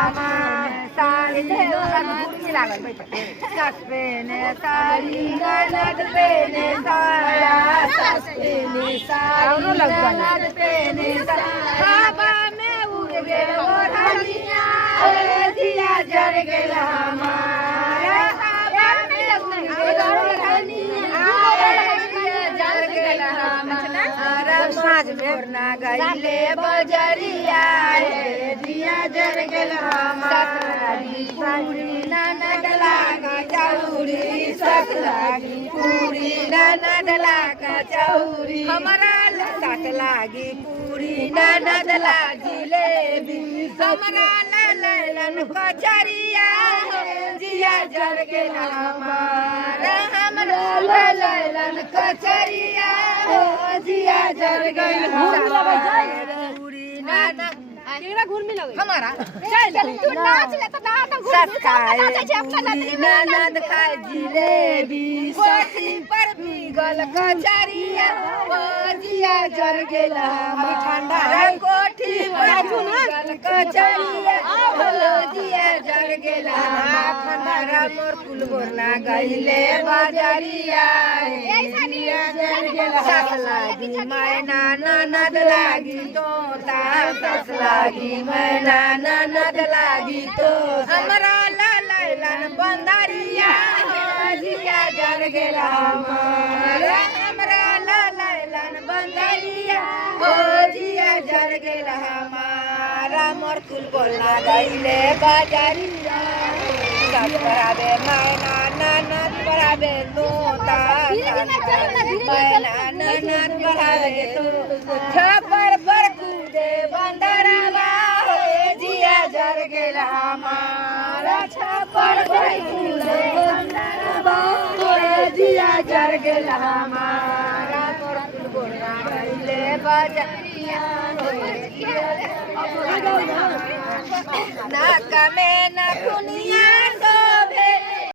साड़ी सास पेने साड़ी ननद पेने साया सास पेने साड़ी ननद पेने हवा में उड़ गए ओढ़निया दिया जल गया हमारा हवा में उड़ गए ओढ़निया जल गया हमारा साँझ मोरना गईले बजरिया दिया जल गया हमारा पूरी ननद लागी चौरी सस लागी पूरी ननद लागी चौरी हमारा सास लागी पूरी ननद लागी लेबी हमारा ललन कचरिया जिया जल गेला हमारा हमारा ललन कचरिया जिया जल गेला पूरी ननद केरा घूर में लगे हमारा चल तू नाच ले तो नाच घूर में नाच अपना लतरी में ननद खाए जिलेबी सखी पर भीगल कचरिया जिया जल गेला ठंडा कोठी पर भीगल कचरिया जिया जल गेला ठंडा मोर कुल बोरना गईले बाजारिया जिया जल गेला सास लागी मैना ननद लागी तोता सास लागी मैना ननद लागी तो हमरा ललन बंदरिया जिया जल गेला हमारा हमरा ललन बंदरिया जिया जल गेला हमारा मोर कुल बोलना गईले बाजारिया सास बराबे मैना ननद बराबे तोता मैना ननद बराबे तो छपर पर कूदे बंदरवा जिया जल गेला हमारा छपर पर कूदे बंदरवा जिया जल गेला हमारा मोर कुल बोलना गईले बाजारिया नाक में नखुनिया